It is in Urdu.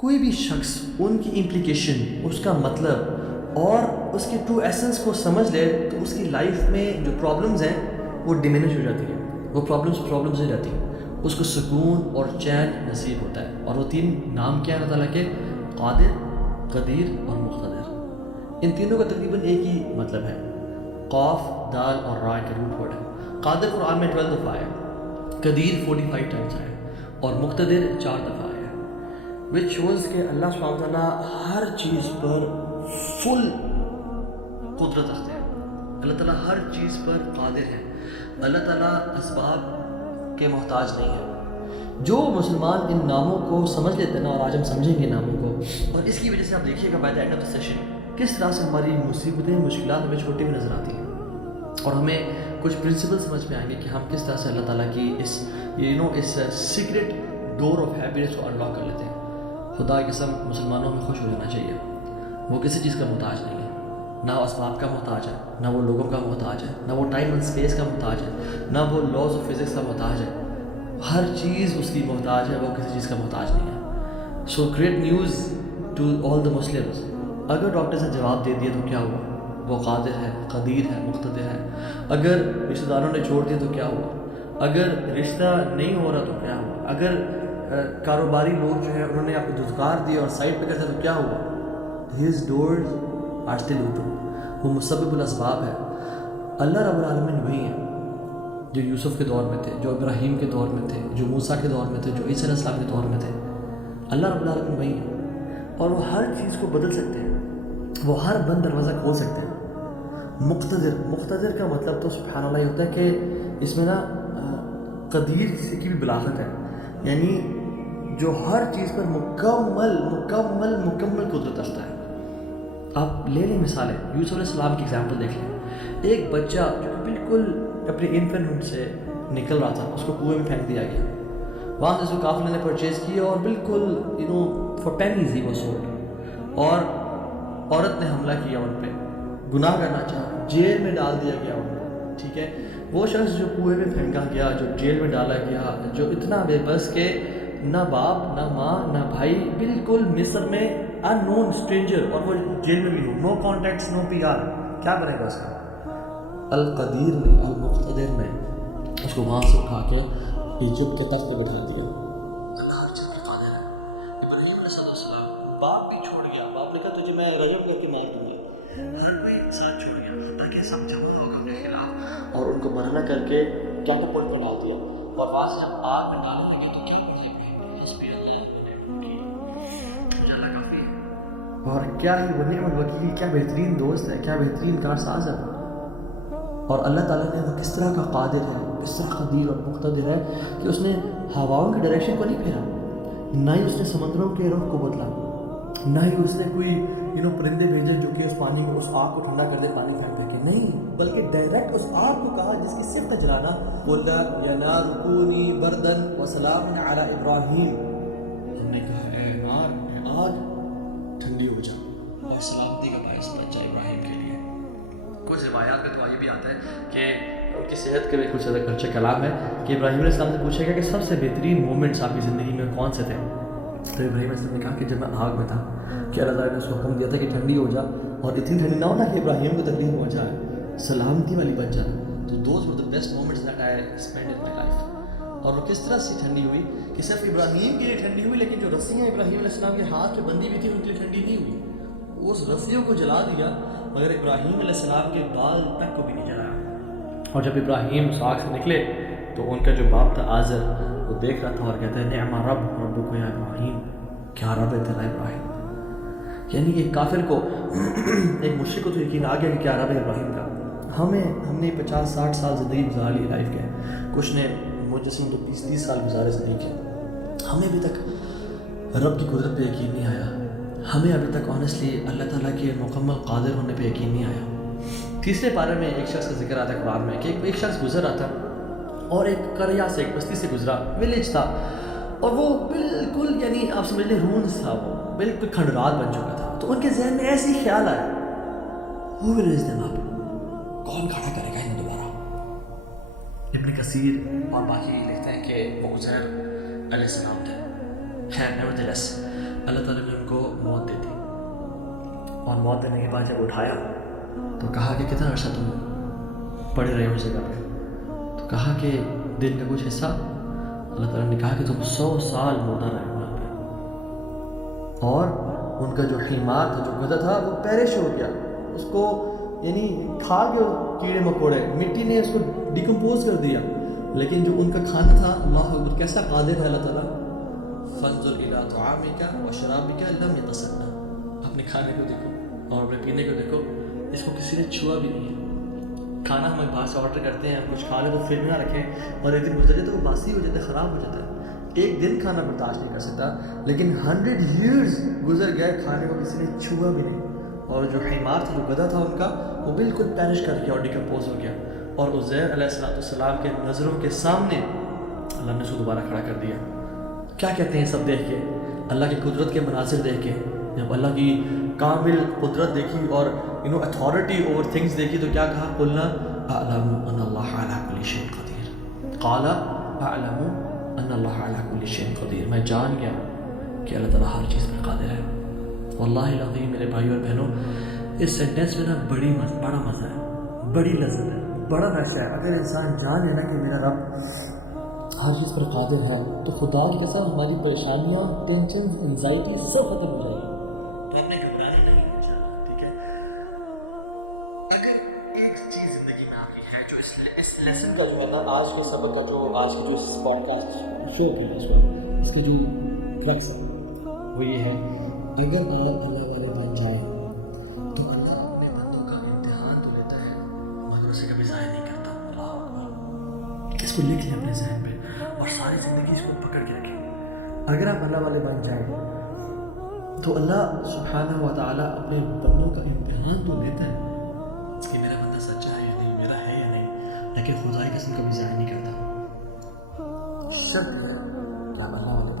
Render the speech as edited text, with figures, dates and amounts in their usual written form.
کوئی بھی شخص ان کی امپلیکیشن، اس کا مطلب اور اس کے ٹرو ایسنس کو سمجھ لے تو اس کی لائف میں جو پرابلمز ہیں وہ ڈیمینش ہو جاتی ہیں، وہ پرابلمز نہیں رہتی، اس کو سکون اور چین نصیب ہوتا ہے۔ اور وہ تین نام کیا ہے اللہ تعالیٰ کے؟ قادر، قدیر اور مقتدر۔ ان تینوں کا تقریباً ایک ہی مطلب ہے، قاف، دال اور را کا روٹ ورڈ ہے۔ قادر قرآن میں 12 دفعہ ہے، قدیر 45 ٹائمز ہے اور مقتدر 4 دفعہ ہے، which shows کہ اللہ سبحانہ وتعالیٰ ہر چیز پر فل قدرت رکھتے ہیں۔ اللہ تعالیٰ ہر چیز پر قادر ہے، اللہ تعالیٰ اسباب کے محتاج نہیں ہے۔ جو مسلمان ان ناموں کو سمجھ لیتے ہیں نا، اور آج ہم سمجھیں گے ناموں کو، اور اس کی وجہ سے آپ دیکھیے گا by the end of the session کس طرح سے ہماری مصیبتیں، مشکلات ہمیں چھوٹی ہوئی نظر آتی ہیں، اور ہمیں کچھ پرنسپل سمجھ میں آئیں گے کہ ہم کس طرح سے اللہ تعالیٰ کی اس اس سیکرٹ ڈور آف ہیپینس کو انلاک کر لیتے ہیں۔ خدا کی قسم مسلمانوں میں خوش ہو جانا چاہیے، وہ کسی چیز کا محتاج نہیں ہے، نہ وہ اسباب کا محتاج ہے، نہ وہ لوگوں کا محتاج ہے، نہ وہ ٹائم اینڈ اسپیس کا محتاج ہے، نہ وہ لاز آف فزکس کا محتاج ہے۔ ہر چیز اس کی محتاج ہے، وہ کسی چیز کا محتاج نہیں ہے۔ So great news to all the Muslims, اگر ڈاکٹرز نے جواب دے دیا تو کیا ہوا؟ وہ قادر ہے، قدیر ہے، مقتدر ہے۔ اگر رشتہ داروں نے چھوڑ دیا تو کیا ہوا؟ اگر رشتہ نہیں ہو رہا تو کیا ہوا؟ اگر کاروباری لوگ جو ہے انہوں نے آپ کو دھتکار دیا اور سائڈ پہ کر دیا تو کیا ہوا؟ His doors are still open, وہ مسبب الاسباب ہے۔ اللہ رب العالمین وہی ہے جو یوسف کے دور میں تھے، جو ابراہیم کے دور میں تھے، جو موسیٰ کے دور میں تھے، جو عیسیٰ علیہ السلام کے دور میں تھے۔ اللہ رب العالمین وہی ہے، اور وہ ہر چیز کو بدل سکتے ہیں، وہ ہر بند دروازہ کھول سکتے ہیں۔ مقتدر کا مطلب تو سبحان اللہ یہ ہوتا ہے کہ اس میں نا قدیر کی بھی بلاغت ہے، یعنی جو ہر چیز پر مکمل قدرت رکھتا ہے۔ آپ لے لیں مثالیں، یوسف علیہ السلام کی ایگزامپل دیکھ لیں۔ ایک بچہ جو کہ بالکل اپنے انفینٹ سے نکل رہا تھا، اس کو کنویں میں پھینک دیا گیا، وہاں سے اس کو قافلے نے پرچیز کیا اور بالکل for pennies he was sold، اور عورت نے حملہ کیا ان پہ، گناہ کرنا چاہا، جیل میں ڈال دیا گیا ان کو، ٹھیک ہے۔ وہ شخص جو کنویں میں پھینکا گیا، جو جیل میں ڈالا گیا، جو اتنا بے بس کہ نہ باپ نہ ماں نہ بھائی، بالکل مصر میں ان نون اسٹرینجر، اور وہ جیل میں بھی ہو، نو کانٹیکٹس نو PR، کیا کرے گا اس کا؟ القدیر نے، المقتدر نے اس کو وہاں سے اٹھا کے ایجپٹ کے تخت پہ بٹھا دیا۔ باپ بھی چھوڑ گیا، باپ نے کہا تجھے میں رجب کر کے مار دوں گا، ہر کوئی انسان چھوڑ گیا تاکہ سب جمع ہو اپنے خلاف، اور ان کو مرحلہ کر کے کیٹاپلٹ میں ڈال دیا، اور وہاں سے جب آگ میں ڈالنے لگے تو کیا اور کیا ہی وہ نعم الوکیل، کیا بہترین دوست ہے، کیا بہترین کارساز ہے۔ اور اللہ تعالیٰ نے وہ کس طرح کا قادر ہے، کس طرح قدیر اور مقتدر ہے کہ اس نے ہواؤں کی ڈائریکشن کو نہیں پھیرا، نہ ہی اس نے سمندروں کے رخ کو بدلا، نہ ہی اس نے کوئی پرندے بھیجے جو کہ اس پانی کو، اس آگ کو ٹھنڈا کر دے پانی پھینک پھینک کے، نہیں، بلکہ ڈائریکٹ اس آگ کو کہا جس کی صرف کا جلانا، قُلْ يَا نَارُ كُونِي بَرْدًا وَسَلَامًا عَلَىٰ إِبْرَاهِيمَ، ہم نے کہا اے نار، اے آگ ٹھنڈی ہو جا اور سلامتی کا باعث بن جا ابراہیم کے لیے۔ کچھ روایات میں تو یہ بھی آتا ہے کہ ان کی صحت کے کچھ اچھا کلام ہے کہ ابراہیم علیہ السلام سے پوچھا گیا کہ سب سے بہترین مومنٹس آپ کی زندگی میں کون سے تھے؟ تو ابراہیم علیہ السلام نے کہا کہ جب میں آگ میں تھا کہ اللہ تعالیٰ نے اس کو حکم دیا تھا کہ ٹھنڈی ہو جا، اور اتنی ٹھنڈی نہ ہونا کہ ابراہیم کو تکلیف ہو جائے، سلامتی والی بن جائے۔ تو those were the best moments that I spend in my life. اور وہ کس طرح سے ٹھنڈی ہوئی کہ صرف ابراہیم کے لیے ٹھنڈی ہوئی، لیکن جو رسیاں ابراہیم علیہ السلام کے ہاتھ میں بندھی ہوئی تھی ان کے لیے ٹھنڈی نہیں ہوئی، اس رسیوں کو جلا دیا مگر ابراہیم علیہ السلام کے بال تک کو بھی نہیں جلایا۔ اور جب ابراہیم اس آگ سے نکلے تو ان کا جو باپ تھا آزر وہ دیکھ رہا تھا اور کہتا ہے نعم رب ربک یا ابراہیم، کیا رب ہے تیرا ابراہیم۔ یعنی ایک کافر کو، ایک مشرک کو تو یقین آ گیا کہ کیا رب ہے ابراہیم کا۔ ہم نے 50-60 سال زندگی گزار لی لائف کے، کچھ نے مجسم تو 20-30 سال گزارے زندگی کے، ہمیں ابھی تک رب کی قدرت پہ یقین نہیں آیا، ہمیں ابھی تک آنیسٹلی اللہ تعالیٰ کے مکمل قادر ہونے پہ یقین نہیں آیا۔ تیسرے پارے میں ایک شخص کا ذکر آتا ہے قرآن میں کہ ایک شخص گزر رہا تھا اور ایک قریہ سے، ایک بستی سے گزرا، ولیج تھا، اور وہ بالکل یعنی آپ سمجھ لیں رونز تھا، وہ بالکل کھنڈرات بن چکا تھا۔ تو ان کے ذہن میں ایسے ہی خیال آیا، ہو ول ریز دیم اپ، کون کھڑا کرے گا انہیں دوبارہ؟ ابن کثیر اور باقی لکھتے ہیں کہ وہ عزیر علیہ السلام تھے۔ خیر نیورتھلیس اللہ تعالیٰ نے ان کو موت دے دی، اور موت دینے کے بعد جب اٹھایا تو کہا کہ کتنا عرصہ تم پڑے رہے اس جگہ پہ؟ تو کہا کہ دن کا کچھ حصہ۔ اللہ تعالیٰ نے کہا کہ تم 100 سال مردہ رہے وہاں پہ، اور ان کا جو حمار تھا، جو گدھا تھا، وہ پیرش ہو گیا، اس کو یعنی کھا کے کیڑے مکوڑے، مٹی نے اس کو ڈیکمپوز کر دیا، لیکن جو ان کا کھانا تھا، اللہ اکبر کیسا قادر ہے اللہ تعالیٰ۔ فانظر الی طعامک وشرابک لم یتسنہ، اپنے کھانے کو دیکھو اور اپنے پینے کو دیکھو، اس کو کسی نے چھوا بھی نہیں ہے۔ کھانا ہم باہر سے آرڈر کرتے ہیں، ہم کچھ کھا لیں تو فریج میں نہ رکھیں، اور ایک دن گزر جائے تو وہ باسی ہو جاتا ہے، خراب ہو جاتا ہے۔ ایک دن کھانا برداشت نہیں کر سکتا، لیکن 100 years گزر گئے، کھانے کو کسی نے چھوا بھی نہیں، اور جو حمار تھا، جو گدھا تھا ان کا، وہ بالکل پیرش کر گیا اور ڈیکمپوز ہو گیا، اور عزیر علیہ السلام کے نظروں کے سامنے اللہ نے اس کو دوبارہ کھڑا کر دیا۔ کیا کہتے ہیں سب دیکھ کے، اللہ کی قدرت کے مناظر دیکھ کے، جب اللہ کی کامل قدرت دیکھی اور اتھارٹی اوور تھنگس دیکھی تو کیا کہا؟ قلنا اعلم ان اللہ علی کل شیء قدیر، قال اعلم ان اللہ علی کل شیء قدیر، میں جان گیا کہ اللہ تعالیٰ ہر چیز پر قادر ہے۔ واللہ العظیم میرے بھائیو اور بہنوں، اس سینٹینس میں نا بڑا مزہ ہے، بڑی لذت ہے، بڑا نشہ ہے۔ اگر انسان جان لینا کہ میرا رب ہر چیز پر قادر ہے تو خدا کی قسم ہماری پریشانیاں، ٹینشن، انزائٹی سب ختم ہو جائے گی، تو ہم نے گھبرانا نہیں ہے انشاءاللہ، ٹھیک ہے؟ اگر ایک چیز زندگی میں آپ کی ہے جو اس لیسن کا جو ہے نا، آج کے سبق کا جو آج کی جو اس پوڈ کاسٹ شو کی ہے، اس کی جو کرکس ہے وہ یہ ہے، اگر آپ اللہ والے بن جائیں تو اللہ اپنے بندوں کا امتحان تو لیتا ہے مگر اسے کبھی ضائع نہیں کرتا۔ اللہ اکبر، اس کو لکھ لیں اپنے ذہن میں اور ساری زندگی اس کو پکڑ کے رکھیں۔ اگر آپ اللہ والے بن جائیں تو اللہ سبحانہ و تعالیٰ اپنے بندوں کا امتحان تو لیتا ہے کہ میرا بندہ سچا ہے یا نہیں، میرا ہے یا نہیں، لیکن خدا کی قسم کبھی ضائع نہیں کرتا۔ شرط ہے کہ آپ اللہ والے